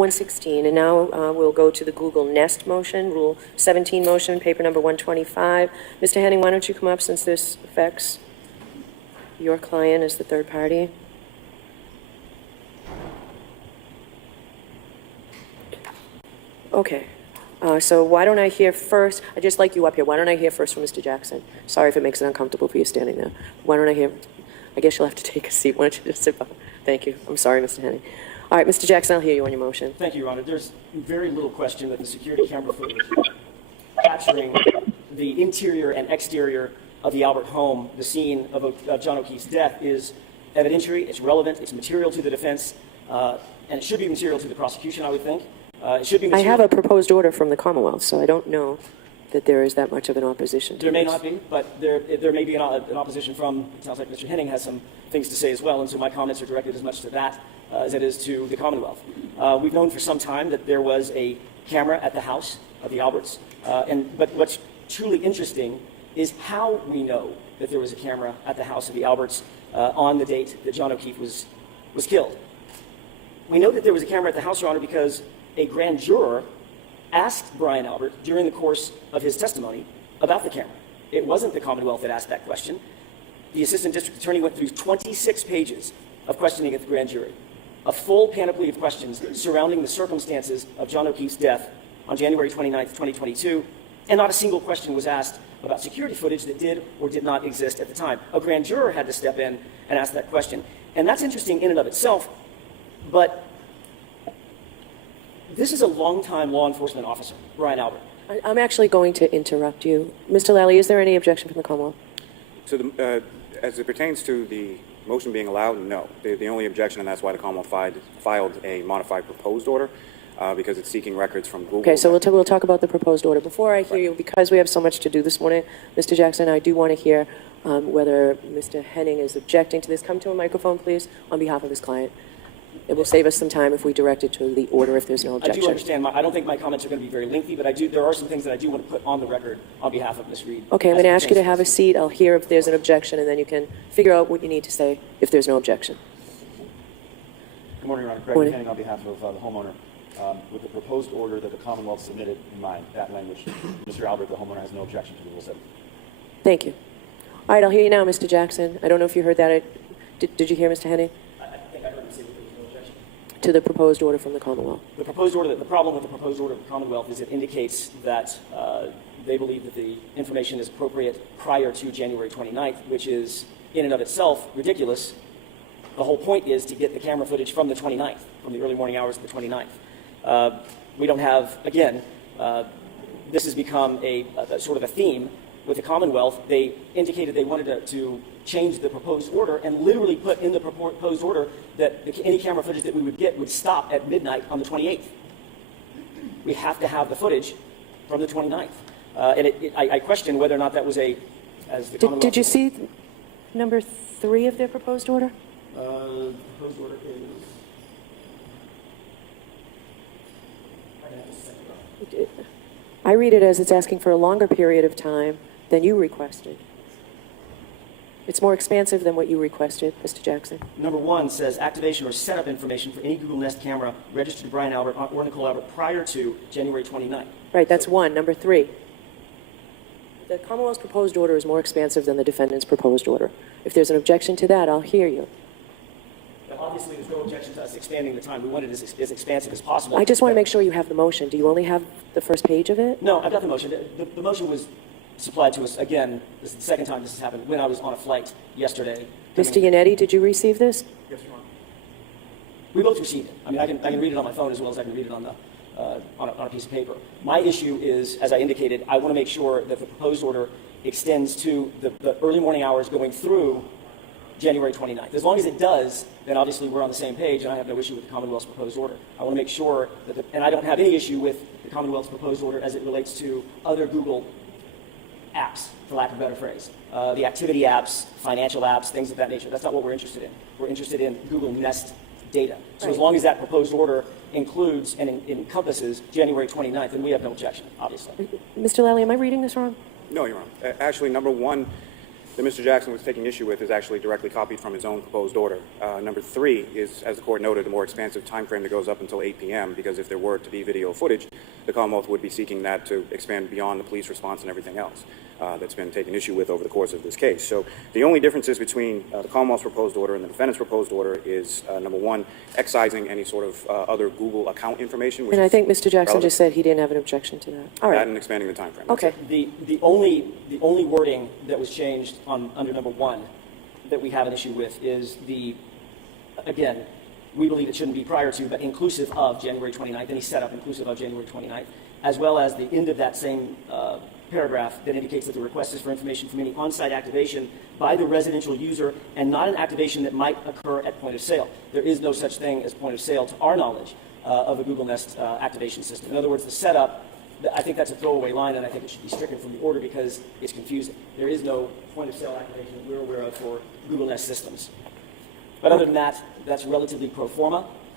116, and now we'll go to the Google Nest motion, Rule 17 motion, paper number 125. Mr. Henning, why don't you come up since this affects your client as the third party? Okay. So why don't I hear first, I'd just like you up here, why don't I hear first from Mr. Jackson? Sorry if it makes it uncomfortable for you standing there. Why don't I hear, I guess you'll have to take a seat. Why don't you just sit down? Thank you. I'm sorry, Mr. Henning. All right, Mr. Jackson, I'll hear you on your motion. Thank you, Your Honor. There's very little question that the security camera footage capturing the interior and exterior of the Albert home, the scene of John O'Keefe's death, is evidentiary, it's relevant, it's material to the defense, and it should be material to the prosecution, I would think. It should be material. I have a proposed order from the Commonwealth, so I don't know that there is that much of an opposition to There may this. not be, but there may be an opposition from, it sounds like Mr. Henning has some things to say as well, and so my comments are directed as much to that as it is to the Commonwealth. We've known for some time that there was a camera at the house of the Alberts, but what's truly interesting is how we know that there was a camera at the house of the Alberts on the date that John O'Keefe was killed. We know that there was a camera at the house, Your Honor, because a grand juror asked Brian Albert during the course of his testimony about the camera. It wasn't the Commonwealth that asked that question. The assistant district attorney went through 26 pages of questioning at the grand jury, a full panoply of questions surrounding the circumstances of John O'Keefe's death on January 29th, 2022, and not a single question was asked about security footage that did or did not exist at the time. A grand juror had to step in and ask that question. And that's interesting in and of itself, but this is a longtime law enforcement officer, Brian Albert. I'm actually going to interrupt you. Mr. Lally, is there any objection from the Commonwealth? So as it pertains to the motion being allowed, no. The only objection, and that's why the Commonwealth filed a modified proposed order, because it's seeking records from Google. Okay, so we'll talk about the proposed order. Before I hear you, because we have so much to do this morning, Mr. Jackson, I do want to hear whether Mr. Henning is objecting to this. Come to a microphone, please, on behalf of his client. It will save us some time if we direct it to the order if there's no objection. I do understand. I don't think my comments are going to be very lengthy, but there are some things that I do want to put on the record on behalf of Ms. Reed. Okay, I'm going to ask you to have a seat. I'll hear if there's an objection, and then you can figure out what you need to say if there's no objection. Good morning, Your Honor. Craig Henning on behalf of the homeowner. With the proposed order that the Commonwealth submitted in mind, that language, Mr. Albert, the homeowner, has no objection to the Rule 7. Thank you. All right, I'll hear you now, Mr. Jackson. I don't know if you heard that. Did you hear Mr. Henning? I think I heard him say that there was no objection. To the proposed order from the Commonwealth. The proposed order, the problem with the proposed order of the Commonwealth is it indicates that they believe that the information is appropriate prior to January 29th, which is in and of itself ridiculous. The whole point is to get the camera footage from the 29th, from the early morning hours of the 29th. We don't have, again, this has become a sort of a theme with the Commonwealth. They indicated they wanted to change the proposed order and literally put in the proposed order that any camera footage that we would get would stop at midnight on the 28th. We have to have the footage from the 29th. And I question whether or not that was as the Commonwealth... Did you see number 3 of their proposed order? The proposed order is... I read it as it's asking for a longer period of time than you requested. It's more expansive than what you requested, Mr. Jackson. Number 1 says activation or setup information for any Google Nest camera registered to Brian Albert or Nicole Albert prior to January 29th. Right, that's 1. Number 3. The Commonwealth's proposed order is more expansive than the defendant's proposed order. If there's an objection to that, I'll hear you. Obviously, there's no objection to us expanding the time. We want it as expansive as possible. I just want to make sure you have the motion. Do you only have the first page of it? No, I've got the motion. The motion was supplied to us, again, this is the second time this has happened, when I was on a flight yesterday. Mr. Yannetti, did you receive this? Yes, Your Honor. We both received it. I mean, I can read it on my phone as well as I can read it on a piece of paper. My issue is, as I indicated, I want to make sure that the proposed order extends to the early morning hours going through January 29th. As long as it does, then obviously we're on the same page, and I have no issue with the Commonwealth's proposed order. I want to make sure that, and I don't have any issue with the Commonwealth's proposed order as it relates to other Google apps, for lack of a better phrase. The activity apps, financial apps, things of that nature. That's not what we're interested in. We're interested in Google Nest data. So as long as that proposed order includes and encompasses January 29th, then we have no objection, obviously. Mr. Lally, am I reading this wrong? No, Your Honor. Actually, number 1 that Mr. Jackson was taking issue with is actually directly copied from his own proposed order. Number 3 is, as the court noted, a more expansive time frame that goes up until 8 p.m. because if there were to be video footage, the Commonwealth would be seeking that to expand beyond the police response and everything else that's been taken issue with over the course of this case. So the only differences between the Commonwealth's proposed order and the defendant's proposed order is, number 1, excising any sort of other Google account information. Which And I is think Mr. Jackson relevant. just said he didn't have an objection to that. All That right. and expanding the time frame. That's Okay. it. The only wording that was changed under number 1 that we have an issue with is again, we believe it shouldn't be prior to, but inclusive of January 29th, any setup inclusive of January 29th, as well as the end of that same paragraph that indicates that the request is for information from any on-site activation by the residential user and not an activation that might occur at point of sale. There is no such thing as point of sale to our knowledge of a Google Nest activation system. In other words, the setup, I think that's a throwaway line, and I think it should be stricken from the order because it's confusing. There is no point of sale activation that we're aware of for Google Nest systems. But other than that, that's relatively pro forma.